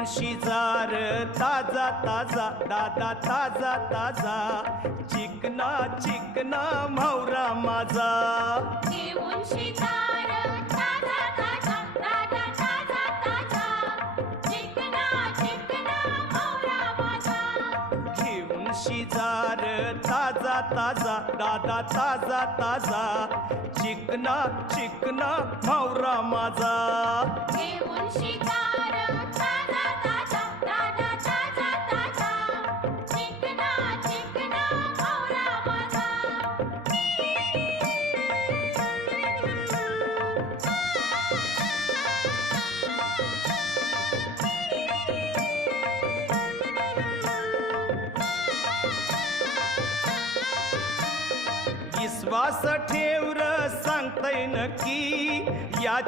घेऊन शिजार ताजा ताजा दादा ताजा ताजा चिकना चिकना म्हावरा माझा घेऊन शिजार ताजा ताजा दादा ताजा ताजा चिकना चिकना म्हावरा माझा घेऊन शिजार ताजा ताजा दादा ताजा ताजा चिकना चिकना म्हावरा माझा घेऊन शिकार ताजा ताजा दादा ताजा ताजा चिकना चिकना म्हावरा माझा विश्वास ठेवर सांगतय नक्की या